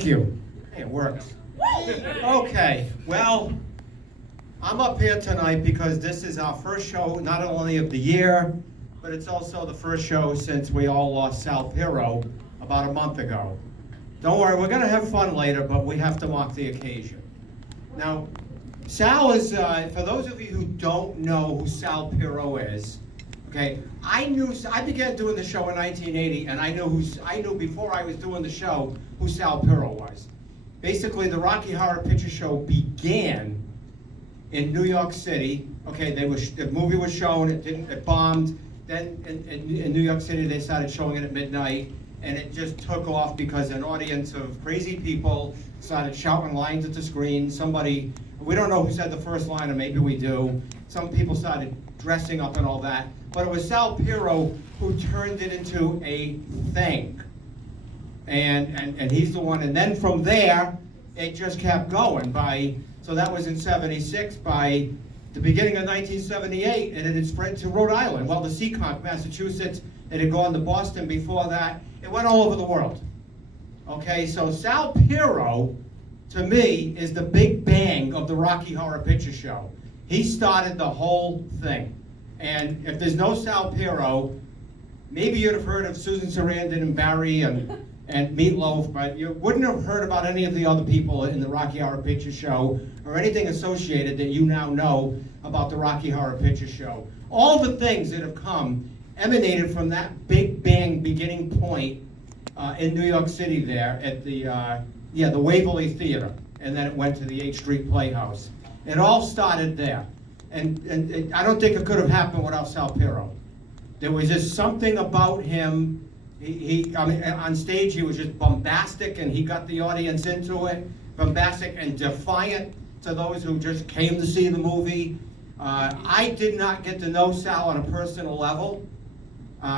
Thank you. Hey, it works. Okay, well, I'm up here tonight because this is our first show, not only of the year, but it's also the first show since we all lost Sal Piro about a month ago. Don't worry, we're going to have fun later, but we have to mark the occasion. Now, Sal is, for those of you who don't know who Sal Piro is, okay, I began doing the show in 1980, and I knew before I was doing the show who Sal Piro was. Basically, the Rocky Horror Picture Show began in New York City. Okay, the movie was shown, it bombed. Then in New York City, they started showing it at midnight, and it just took off because an audience of crazy people started shouting lines at the screen. We don't know who said the first line, or maybe we do. Some people started dressing up and all that. But it was Sal Piro who turned it into a thing. And he's the one. And then from there, it just kept going. So that was in 76. By the beginning of 1978, and it had spread to Rhode Island. Well, the Seekonk, Massachusetts, it had gone to Boston before that. It went all over the world. Okay, so Sal Piro, to me, is the big bang of the Rocky Horror Picture Show. He started the whole thing. And if there's no Sal Piro, maybe you'd have heard of Susan Sarandon and Barry and Meatloaf, but you wouldn't have heard about any of the other people in the Rocky Horror Picture Show or anything associated that you now know about the Rocky Horror Picture Show. All the things that have come emanated from that big bang beginning point in New York City there at the Waverly Theater, and then it went to the H Street Playhouse. It all started there, and I don't think it could have happened without Sal Piro. There was just something about him. I mean, on stage he was just bombastic, and he got the audience into it. Bombastic and defiant to those who just came to see the movie. I did not get to know Sal on a personal level,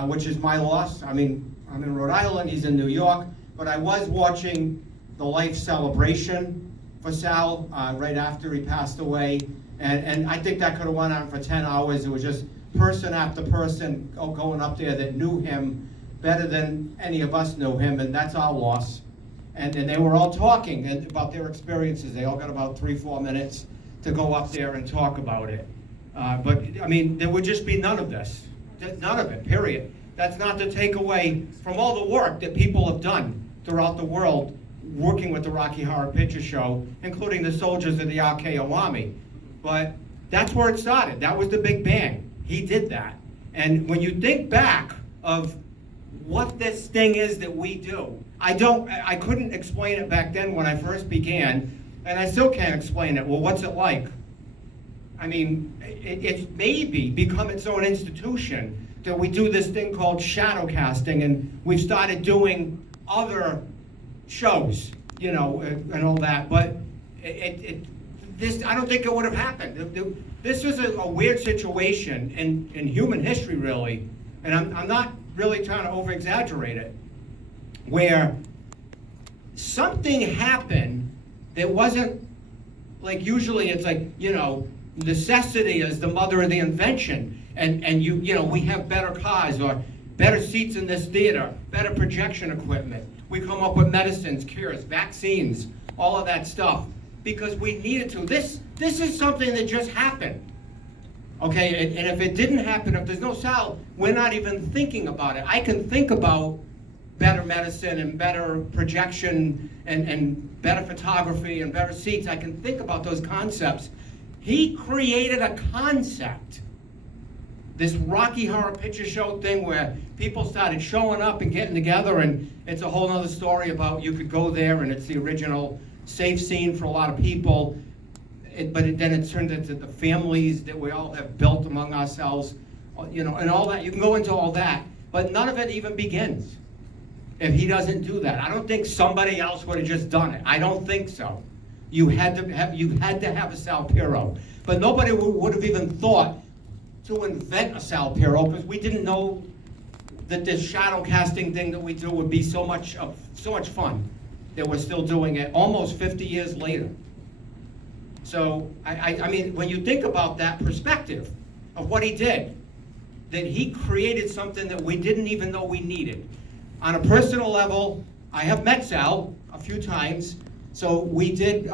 which is my loss. I mean, I'm in Rhode Island, he's in New York, but I was watching the life celebration for Sal right after he passed away, and I think that could have went on for 10 hours. It was just person after person going up there that knew him better than any of us knew him, and that's our loss. And they were all talking about their experiences. They all got about 3-4 minutes to go up there and talk about it. But I mean, there would just be none of this. None of it, period. That's not to take away from all the work that people have done throughout the world working with the Rocky Horror Picture Show, including the soldiers of the RKO Army. But that's where it started. That was the big bang. He did that. And when you think back of what this thing is that we do, I couldn't explain it back then when I first began, and I still can't explain it. Well, what's it like? I mean, it's maybe become its own institution that we do this thing called shadow casting, and we've started doing other shows, and all that. But this, I don't think it would have happened. This was a weird situation in human history, really, and I'm not really trying to over-exaggerate it, where something happened that wasn't like, usually it's like, necessity is the mother of the invention, and we have better cars or better seats in this theater, better projection equipment. We come up with medicines, cures, vaccines, all of that stuff, because we needed to. This is something that just happened. Okay, and if it didn't happen, if there's no Sal, we're not even thinking about it. I can think about better medicine and better projection and better photography and better seats. I can think about those concepts. He created a concept, this Rocky Horror Picture Show thing where people started showing up and getting together, and it's a whole other story about you could go there and it's the original safe scene for a lot of people. But then it turned into the families that we all have built among ourselves, and all that. You can go into all that, but none of it even begins if he doesn't do that. I don't think somebody else would have just done it. I don't think so. You had to have a Sal Piro, but nobody would have even thought to invent a Sal Piro, because we didn't know that this shadow casting thing that we do would be so much fun that we're still doing it almost 50 years later. So, I mean, when you think about that perspective of what he did, that he created something that we didn't even know we needed. On a personal level, I have met Sal a few times. So we did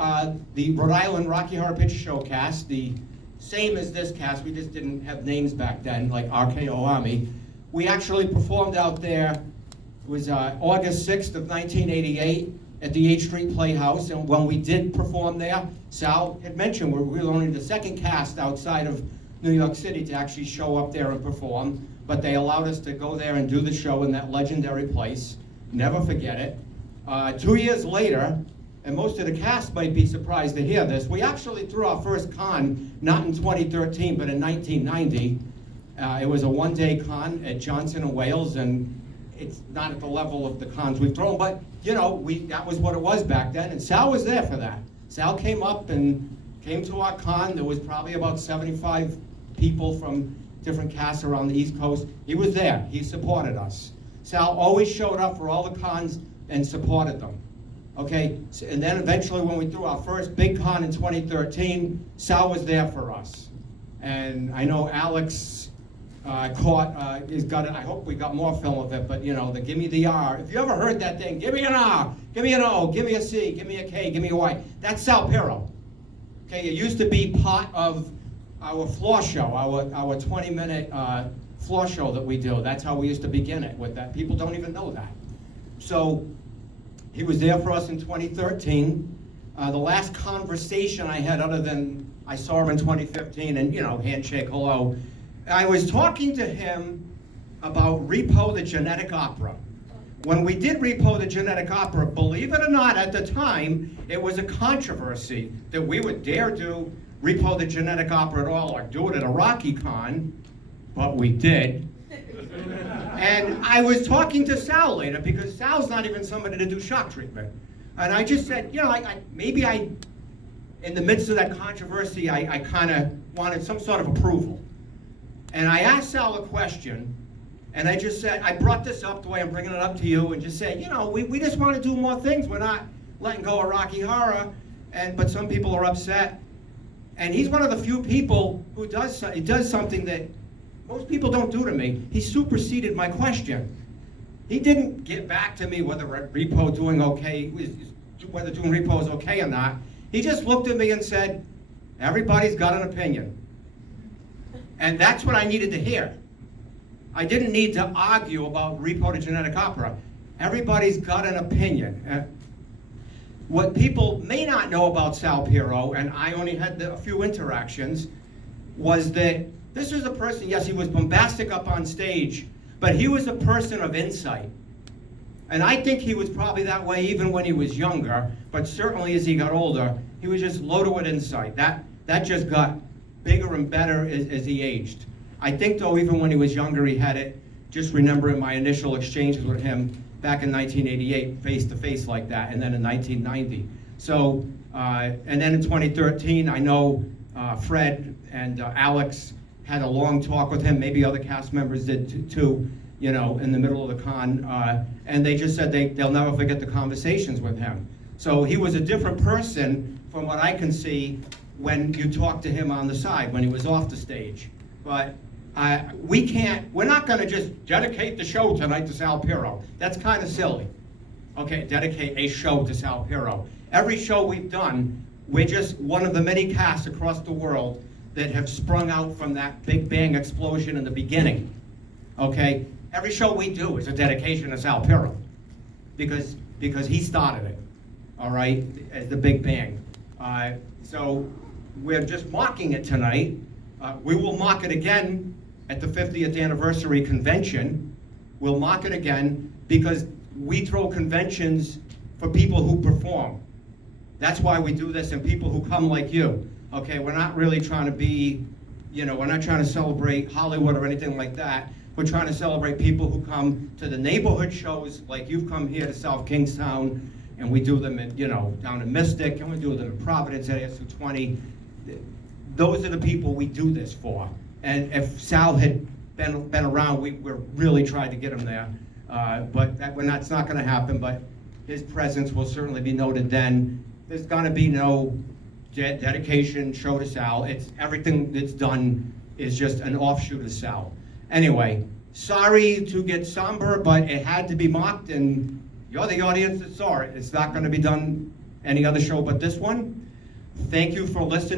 the Rhode Island Rocky Horror Picture Show cast, the same as this cast. We just didn't have names back then, like RKO Army. We actually performed out there. It was August 6th of 1988 at the 8th Street Playhouse. And when we did perform there, Sal had mentioned we were only the second cast outside of New York City to actually show up there and perform. But they allowed us to go there and do the show in that legendary place. Never forget it. 2 years later, and most of the cast might be surprised to hear this, we actually threw our first con, not in 2013, but in 1990. It was a one-day con at Johnson & Wales, and it's not at the level of the cons we've thrown, but you know, that was what it was back then, and Sal was there for that. Sal came up and came to our con. There was probably about 75 people from different casts around the East Coast. He was there. He supported us. Sal always showed up for all the cons and supported them. Okay, and then eventually when we threw our first big con in 2013, Sal was there for us. And I know Alex he's got it. I hope we got more film of it, but you know, the give me the R. If you ever heard that thing, give me an R, give me an O, give me a C, give me a K, give me a Y. That's Sal Piro. Okay, it used to be part of our floor show, our 20-minute floor show that we do. That's how we used to begin it with that. People don't even know that. So he was there for us in 2013. The last conversation I had, other than I saw him in 2015 and, you know, handshake, hello, I was talking to him about Repo the Genetic Opera. When we did Repo the Genetic Opera, believe it or not, at the time, it was a controversy that we would dare do Repo the Genetic Opera at all, or do it at a Rocky Con, but we did. And I was talking to Sal later, because Sal's not even somebody to do shock treatment. And I just said, you know, maybe in the midst of that controversy, I kind of wanted some sort of approval. And I asked Sal a question, and I just said, I brought this up the way I'm bringing it up to you, and just said, you know, we just want to do more things. We're not letting go of Rocky Horror, but some people are upset. And he's one of the few people who does something that most people don't do to me. He superseded my question. He didn't get back to me whether Repo doing okay, whether doing Repo is okay or not. He just looked at me and said, everybody's got an opinion. And that's what I needed to hear. I didn't need to argue about Repo the Genetic Opera. Everybody's got an opinion. What people may not know about Sal Piro, and I only had a few interactions, was that this was a person, yes, he was bombastic up on stage, but he was a person of insight. And I think he was probably that way even when he was younger, but certainly as he got older, he was just loaded with insight. That just got bigger and better as he aged. I think though, even when he was younger, he had it, just remembering my initial exchanges with him back in 1988, face to face like that, and then in 1990. So, and then in 2013, I know Fred and Alex had a long talk with him, maybe other cast members did too, you know, in the middle of the con, and they just said they'll never forget the conversations with him. So he was a different person from what I can see when you talk to him on the side, when he was off the stage. But we're not gonna just dedicate the show tonight to Sal Piro. That's kind of silly. Okay, dedicate a show to Sal Piro. Every show we've done, we're just one of the many casts across the world that have sprung out from that Big Bang explosion in the beginning. Okay, every show we do is a dedication to Sal Piro, because he started it, all right, as the Big Bang. So we're just mocking it tonight. We will mock it again at the 50th anniversary convention. We'll mock it again because we throw conventions for people who perform. That's why we do this, and people who come like you. Okay, we're not really trying to be, you know, we're not trying to celebrate Hollywood or anything like that. We're trying to celebrate people who come to the neighborhood shows, like you've come here to South Kingstown, and we do them in, you know, down in Mystic, and we do them in Providence at SU20. Those are the people we do this for. And if Sal had been around, we're really tried to get him there. But it's not gonna happen, but his presence will certainly be noted then. There's gonna be no dedication show to Sal. It's everything that's done is just an offshoot of Sal. Anyway, sorry to get somber, but it had to be mocked, and You're the audience that saw it. It's not going to be done any other show but this one. Thank you for listening.